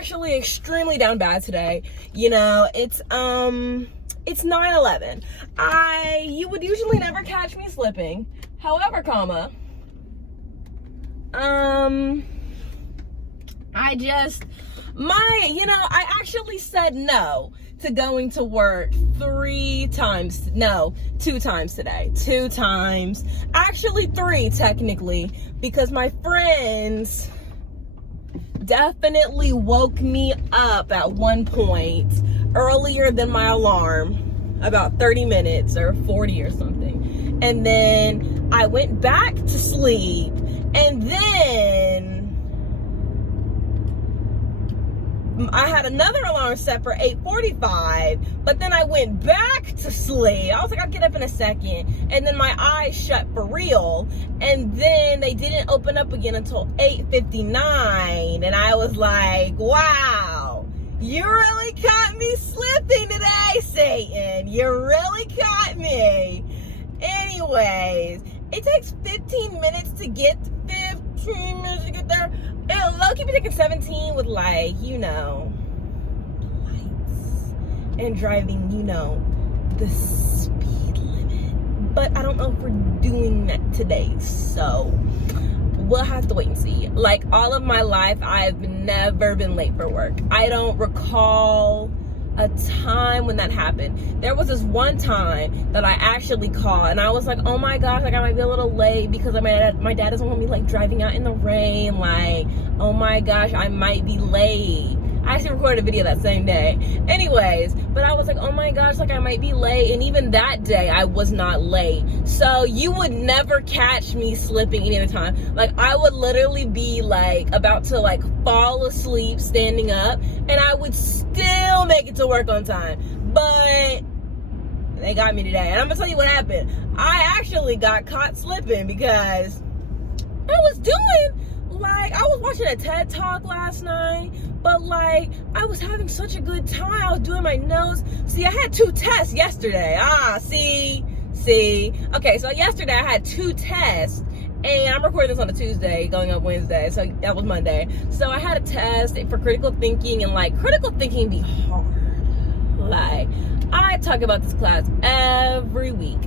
actually extremely down bad today. You know, it's 9/11. You would usually never catch me slipping. However, I actually said no to going to work 2 times today. 2 times. Actually 3 technically, because my friends definitely woke me up at one point earlier than my alarm, about 30 minutes or 40 or something. And then I went back to sleep, and then I had another alarm set for 8:45, but then I went back to sleep. I was like, I'll get up in a second. And then my eyes shut for real. And then they didn't open up again until 8:59. And I was like, wow, you really caught me slipping today, Satan. You really caught me. Anyways, it takes 15 minutes to get there. And low-key be taking 17 with, like, you know, lights and driving, you know, the speed limit. But I don't know if we're doing that today, so we'll have to wait and see. Like, all of my life, I've never been late for work. I don't recall a time when that happened. There was this one time that I actually called, and I was like, oh my gosh, like I might be a little late because my dad doesn't want me like driving out in the rain. Like, oh my gosh, I might be late. I actually recorded a video that same day. Anyways, but I was like, oh my gosh, like I might be late. And even that day, I was not late. So you would never catch me slipping any other time. Like, I would literally be like about to like fall asleep standing up, and I would still make it to work on time. But they got me today. And I'm gonna tell you what happened. I actually got caught slipping because I was watching a TED Talk last night, but like I was having such a good time. I was doing my notes. See, I had 2 tests yesterday. See. Okay, so yesterday I had 2 tests, and I'm recording this on a Tuesday, going up Wednesday, so that was Monday. So I had a test for critical thinking, and like critical thinking be hard. Like, I talk about this class every week.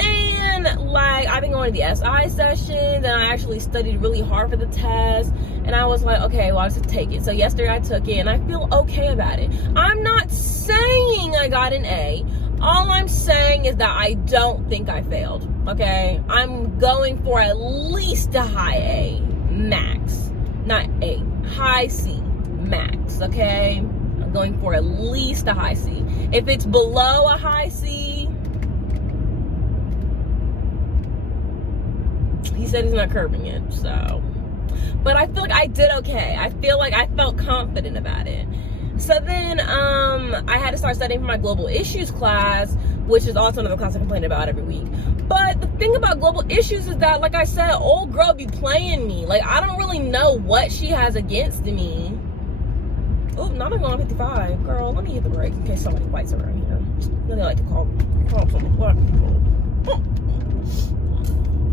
And like, I've been going to the SI sessions, and I actually studied really hard for the test. And I was like, okay, well, I'll just take it. So yesterday I took it, and I feel okay about it. I'm not saying I got an A. All I'm saying is that I don't think I failed, okay? I'm going for at least a high A max. Not A, high C max, okay? I'm going for at least a high C. If it's below a high C, he said he's not curbing it, so. But I feel like I did okay. I feel like I felt confident about it. So then I had to start studying for my global issues class, which is also another class I complain about every week. But the thing about global issues is that, like I said, old girl be playing me. Like, I don't really know what she has against me. Oh, not even on 55. Girl, let me hit the brake in case somebody fights around here. Then they like to call some black people.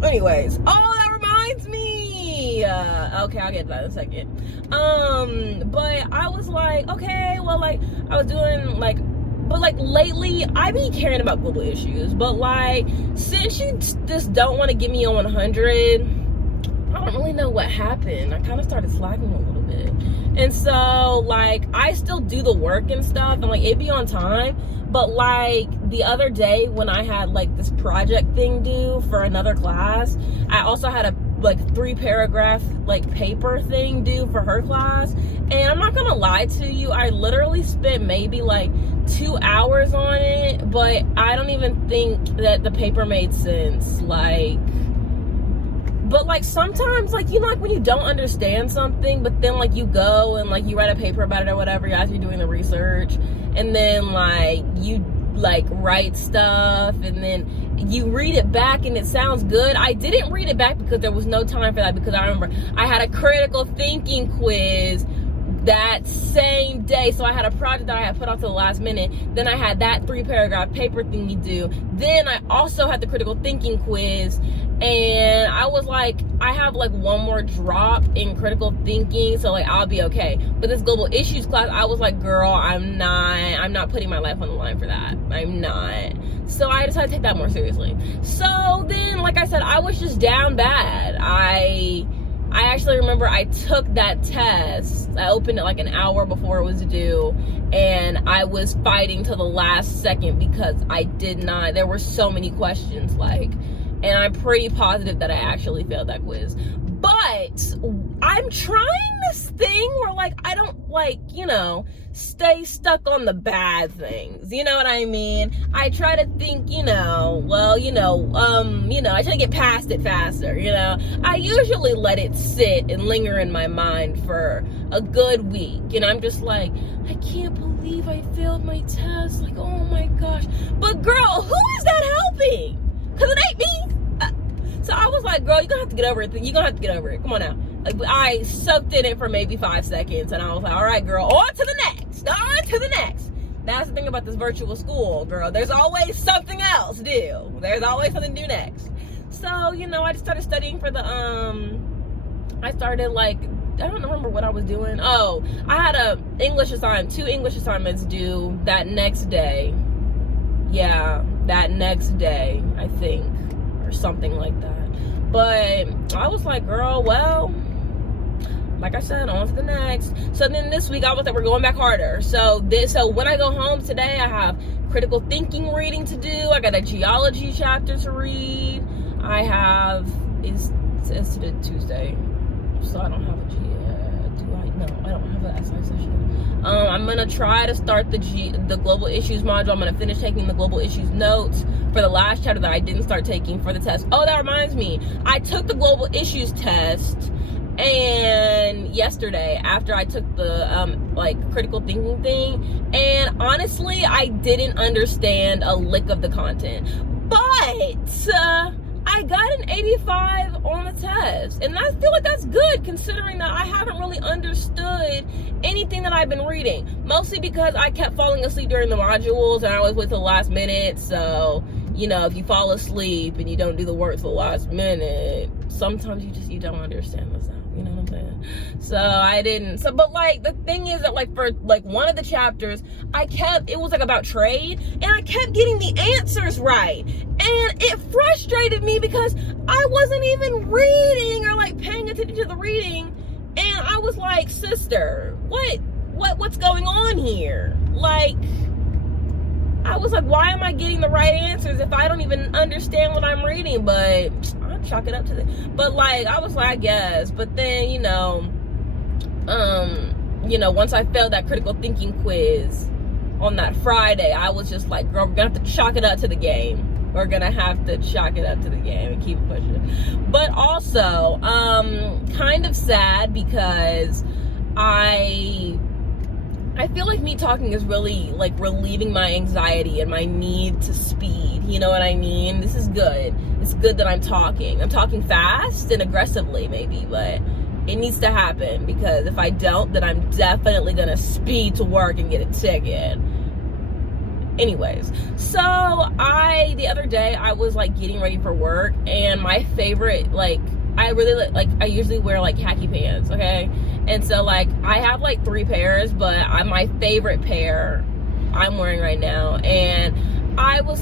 Anyways, that reminds me. Okay, I'll get to that in a second. But I was like, okay, well, like, I was doing, like, but, like, lately, I be caring about global issues. But, like, since you just don't want to get me on 100, I don't really know what happened. I kind of started slacking a little bit. And so, like, I still do the work and stuff, and, like, it be on time. But, like, the other day when I had, like, this project thing due for another class, I also had a, like, 3-paragraph, like, paper thing due for her class. And I'm not gonna lie to you, I literally spent maybe, like, 2 hours on it, but I don't even think that the paper made sense. Like, but, like, sometimes, like, you know, like, when you don't understand something, but then, like, you go and, like, you write a paper about it or whatever as you're doing the research, and then, like, you, like, write stuff, and then you read it back, and it sounds good. I didn't read it back because there was no time for that, because I remember I had a critical thinking quiz that same day. So I had a project that I had put off to the last minute. Then I had that 3-paragraph paper thingy due. Then I also had the critical thinking quiz. And I was like, I have like one more drop in critical thinking, so like I'll be okay. But this global issues class, I was like, girl, I'm not putting my life on the line for that. I'm not. So I decided to take that more seriously. So then, like I said, I was just down bad. I actually remember I took that test. I opened it like an hour before it was due, and I was fighting till the last second because there were so many questions, like, and I'm pretty positive that I actually failed that quiz. But I'm trying this thing where, like, I don't, like, stay stuck on the bad things. You know what I mean? I try to think, I try to get past it faster, I usually let it sit and linger in my mind for a good week. And I'm just like, I can't believe I failed my test. Like, oh my gosh. But girl, who is that helping? Because it ain't me. So I was like, girl, you're going to have to get over it. You're going to have to get over it. Come on now. Like, I soaked in it for maybe 5 seconds. And I was like, all right, girl, on to the next. On to the next. That's the thing about this virtual school, girl. There's always something else to do. There's always something to do next. So, I just started studying for the, I don't remember what I was doing. Oh, I had 2 English assignments due that next day. Yeah, that next day, I think, or something like that. But I was like, girl, well, like I said, on to the next. So then this week I was like, we're going back harder. So when I go home today, I have critical thinking reading to do. I got a geology chapter to read. It's today Tuesday, so I don't have a I don't have an SI session. I'm gonna try to start the global issues module. I'm gonna finish taking the global issues notes for the last chapter that I didn't start taking for the test. Oh, that reminds me, I took the global issues test, and yesterday after I took the critical thinking thing, and honestly, I didn't understand a lick of the content, but I got an 85 on the test, and I feel like that's good considering that I haven't really understood anything that I've been reading, mostly because I kept falling asleep during the modules and I always wait till the last minute. So if you fall asleep and you don't do the work till the last minute, sometimes you don't understand the stuff. You know what I'm saying? So I didn't. So, but like the thing is that for one of the chapters, it was about trade, and I kept getting the answers right, and it frustrated me because I wasn't even reading or paying attention to the reading, and I was like, sister, what's going on here? I was like, why am I getting the right answers if I don't even understand what I'm reading? But I'll chalk it up to that. But I was like, I guess. But then, once I failed that critical thinking quiz on that Friday, I was just like, girl, we're gonna have to chalk it up to the game. We're gonna have to chalk it up to the game and keep pushing. But also, kind of sad because I feel like me talking is really relieving my anxiety and my need to speed. You know what I mean? This is good. It's good that I'm talking. I'm talking fast and aggressively maybe, but it needs to happen because if I don't, then I'm definitely gonna speed to work and get a ticket. Anyways, so the other day I was getting ready for work, and my favorite I usually wear khaki pants, okay? And so I have 3 pairs, but my favorite pair I'm wearing right now, and I was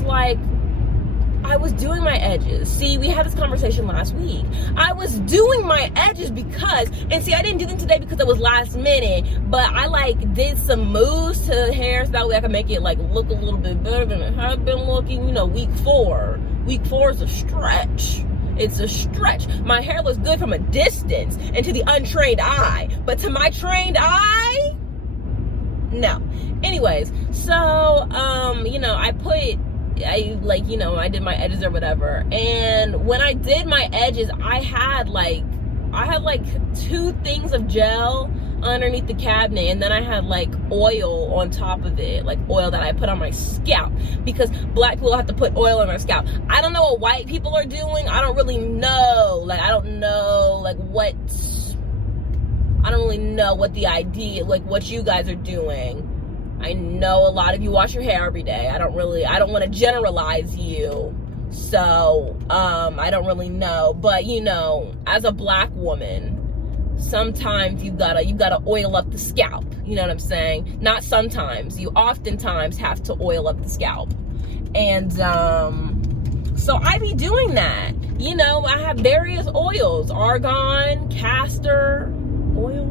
doing my edges. See, we had this conversation last week. I was doing my edges because, and see, I didn't do them today because it was last minute, but I did some moves to the hair so that way I could make it look a little bit better than it had been looking, week 4. Week 4 is a stretch. It's a stretch. My hair looks good from a distance and to the untrained eye, but to my trained eye, no. Anyways, so I did my edges or whatever, and when I did my edges, I had 2 things of gel underneath the cabinet, and then I had oil on top of it, oil that I put on my scalp, because black people have to put oil on their scalp. I don't know what white people are doing. I don't really know. I don't really know what the idea, what you guys are doing. I know a lot of you wash your hair every day. I don't want to generalize you. So I don't really know, but you know, as a black woman, sometimes you gotta oil up the scalp, you know what I'm saying? Not sometimes, you oftentimes have to oil up the scalp. And so I be doing that, you know. I have various oils: argan, castor oil,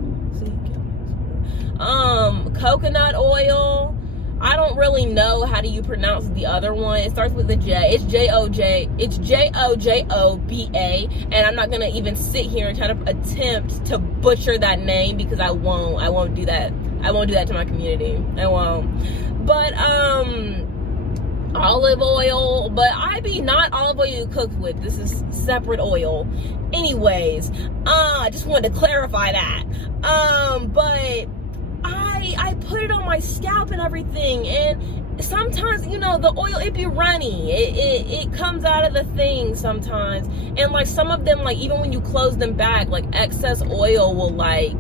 coconut oil. I don't really know how do you pronounce the other one. It starts with a J. It's J-O-J. It's J-O-J-O-B-A. And I'm not going to even sit here and try to attempt to butcher that name, because I won't do that. I won't do that to my community. I won't. But, olive oil. But I be not olive oil you cook with. This is separate oil. Anyways, I just wanted to clarify that. But I put it on my scalp and everything, and sometimes, you know, the oil, it be runny. It comes out of the thing sometimes, and like some of them, like even when you close them back, like excess oil will, like,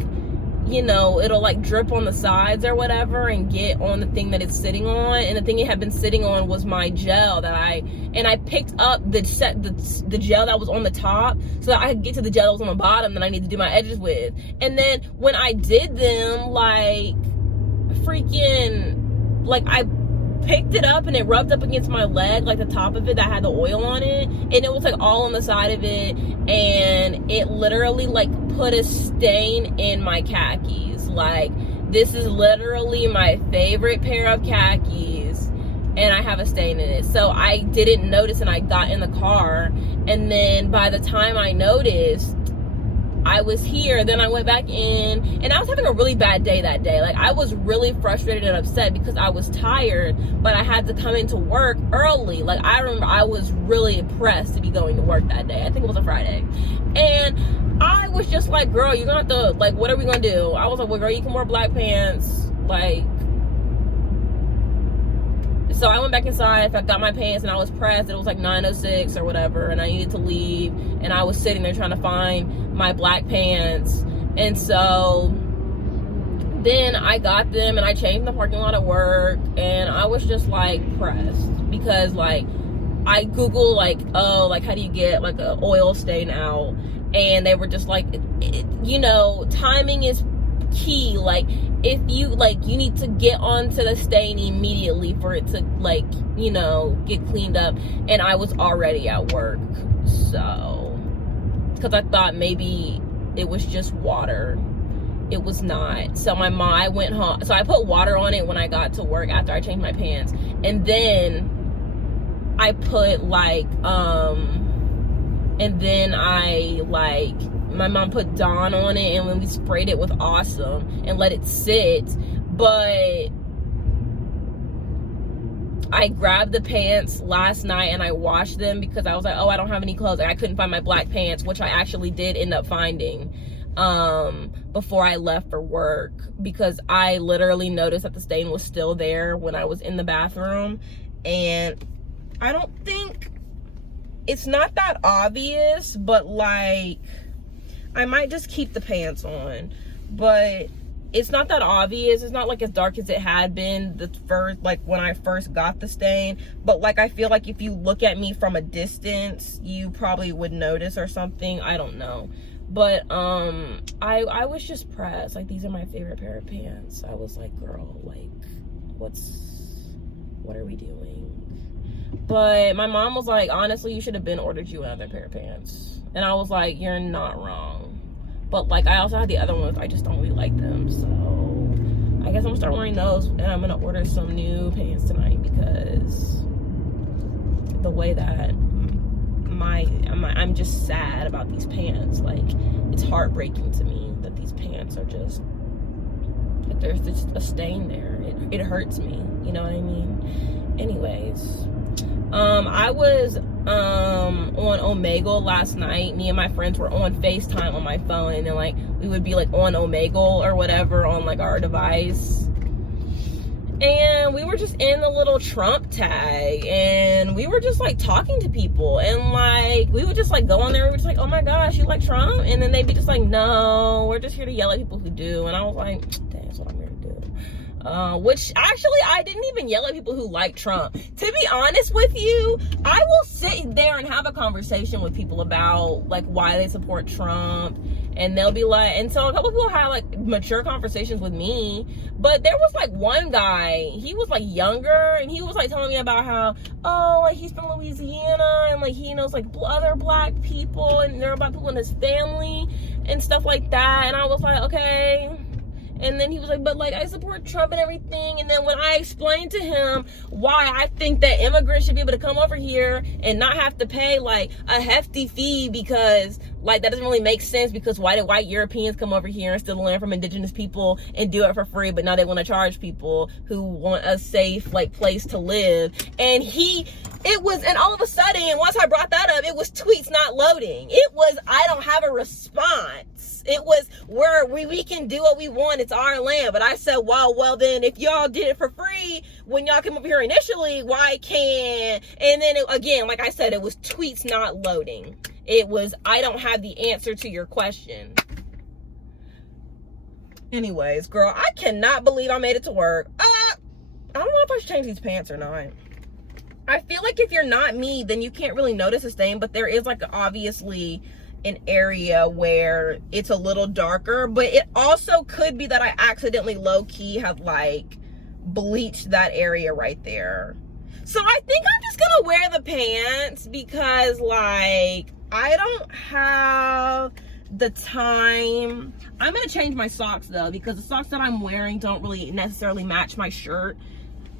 you know, it'll like drip on the sides or whatever and get on the thing that it's sitting on. And the thing it had been sitting on was my gel that I picked up the gel that was on the top so that I could get to the gel that was on the bottom that I need to do my edges with. And then when I did them, like freaking, like I picked it up and it rubbed up against my leg, like the top of it that had the oil on it, and it was like all on the side of it, and it literally like put a stain in my khakis. Like, this is literally my favorite pair of khakis, and I have a stain in it. So I didn't notice, and I got in the car, and then by the time I noticed, I was here. Then I went back in, and I was having a really bad day that day. Like, I was really frustrated and upset because I was tired, but I had to come into work early. Like, I remember I was really pressed to be going to work that day. I think it was a Friday. And I was just like, girl, you're gonna have to, like, what are we gonna do? I was like, well, girl, you can wear black pants. Like, so I went back inside, I got my pants, and I was pressed. It was like 9:06 or whatever, and I needed to leave, and I was sitting there trying to find my black pants. And so then I got them, and I changed in the parking lot at work, and I was just like pressed because, like, I Googled, like, oh, like, how do you get like an oil stain out? And they were just like, you know, timing is key. Like, if you, like, you need to get onto the stain immediately for it to, like, you know, get cleaned up. And I was already at work, so, because I thought maybe it was just water. It was not. So I went home, so I put water on it when I got to work after I changed my pants, and then I put like and then I, like, my mom put Dawn on it, and when we sprayed it with Awesome and let it sit. But I grabbed the pants last night and I washed them because I was like, oh, I don't have any clothes. I couldn't find my black pants, which I actually did end up finding before I left for work, because I literally noticed that the stain was still there when I was in the bathroom. And I don't think, it's not that obvious, but like, I might just keep the pants on, but it's not that obvious. It's not like as dark as it had been the first, like when I first got the stain, but like, I feel like if you look at me from a distance, you probably would notice or something. I don't know. But I was just pressed. Like, these are my favorite pair of pants. I was like, girl, like, what are we doing? But my mom was like, honestly, you should have been ordered you another pair of pants. And I was like, you're not wrong. But like, I also had the other ones, I just don't really like them. So I guess I'm gonna start wearing those, and I'm gonna order some new pants tonight, because the way that I'm just sad about these pants. Like, it's heartbreaking to me that these pants are just, that there's just a stain there. It hurts me, you know what I mean? Anyways, I was on Omegle last night. Me and my friends were on FaceTime on my phone, and then like we would be like on Omegle or whatever on like our device, and we were just in the little Trump tag, and we were just like talking to people, and like we would just like go on there, we were just like, oh my gosh, you like Trump? And then they'd be just like, no, we're just here to yell at people who do. And I was like, dang, that's what I'm here to do. Which actually I didn't even yell at people who like Trump. To be honest with you, I will sit there and have a conversation with people about like why they support Trump, and they'll be like, and so a couple people had like mature conversations with me, but there was like one guy, he was like younger, and he was like telling me about how, oh, like he's from Louisiana, and like he knows like other black people, and there are black people in his family and stuff like that. And I was like, okay. And then he was like, but like I support Trump and everything. And then when I explained to him why I think that immigrants should be able to come over here and not have to pay like a hefty fee, because like that doesn't really make sense, because why did white Europeans come over here and steal the land from indigenous people and do it for free, but now they want to charge people who want a safe like place to live? And and all of a sudden, once I brought that up, it was tweets not loading. It was, I don't have a response. It was, we can do what we want. It's our land. But I said, well, then if y'all did it for free when y'all came over here initially, why can't? And then again, like I said, it was tweets not loading. It was, I don't have the answer to your question. Anyways, girl, I cannot believe I made it to work. I don't know if I should change these pants or not. I feel like if you're not me, then you can't really notice a stain, but there is like obviously an area where it's a little darker, but it also could be that I accidentally low-key have like bleached that area right there. So I think I'm just gonna wear the pants, because like I don't have the time. I'm gonna change my socks though, because the socks that I'm wearing don't really necessarily match my shirt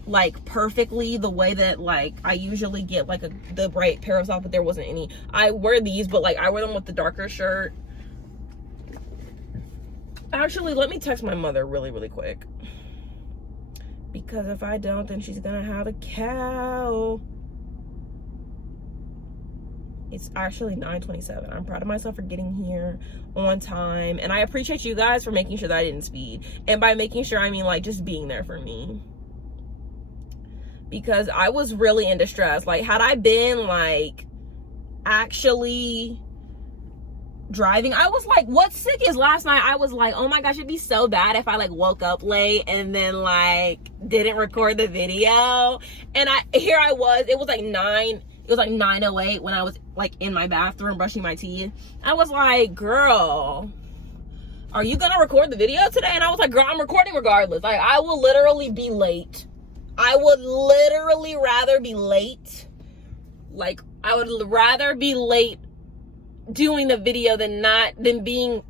like perfectly the way that like I usually get like the bright pair of socks, but there wasn't any. I wear these, but like I wear them with the darker shirt. Actually, let me text my mother really quick, because if I don't, then she's gonna have a cow. It's actually 9:27. I'm proud of myself for getting here on time, and I appreciate you guys for making sure that I didn't speed. And by making sure, I mean like just being there for me, because I was really in distress. Like, had I been like actually driving, I was like, what's sick is last night I was like, oh my gosh, it'd be so bad if I like woke up late and then like didn't record the video. And here I was, it was like 9:08 when I was like in my bathroom brushing my teeth. I was like, girl, are you gonna record the video today? And I was like, girl, I'm recording regardless. Like, I will literally be late. I would literally rather be late. Like, I would rather be late doing the video than being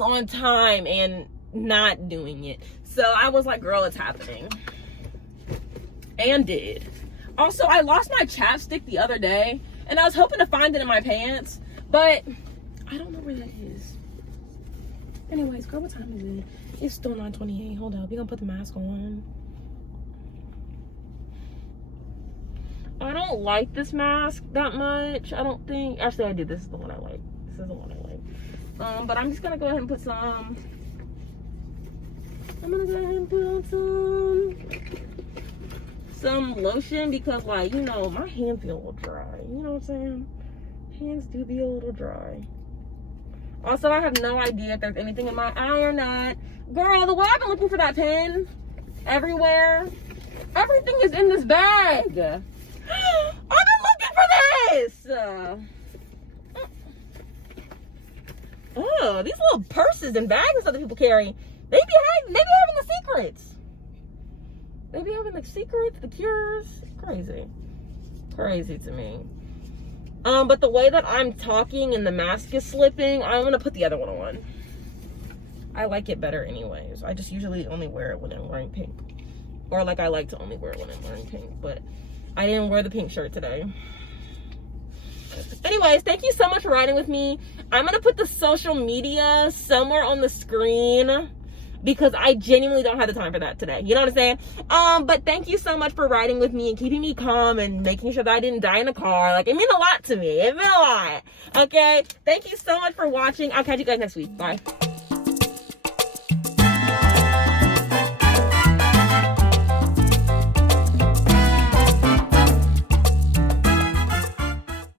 on time and not doing it. So I was like, girl, it's happening. And did. Also, I lost my chapstick the other day, and I was hoping to find it in my pants, but I don't know where that is. Anyways, girl, what time is it? It's still 9:28. Hold up, we gonna put the mask on. I don't like this mask that much. I don't think. Actually, I do. This is the one I like. This is the one I like. But I'm just gonna go ahead and put some. I'm gonna go ahead and put on some lotion, because, like, you know, my hands feel a little dry. You know what I'm saying? Hands do be a little dry. Also, I have no idea if there's anything in my eye or not. Girl, the way I've been looking for that pen everywhere, everything is in this bag. I've been looking for this. Oh, these little purses and bags and stuff that people carry, they be having the secrets. They be having the secrets, the cures. Crazy to me. But the way that I'm talking and the mask is slipping, I'm gonna put the other one on. I like it better anyways. I just usually only wear it when I'm wearing pink. Or like, I like to only wear it when I'm wearing pink, but I didn't wear the pink shirt today. Anyways, thank you so much for riding with me. I'm gonna put the social media somewhere on the screen, because I genuinely don't have the time for that today. You know what I'm saying? But thank you so much for riding with me and keeping me calm and making sure that I didn't die in a car. Like, it meant a lot to me. It meant a lot. Okay? Thank you so much for watching. I'll catch you guys next week. Bye.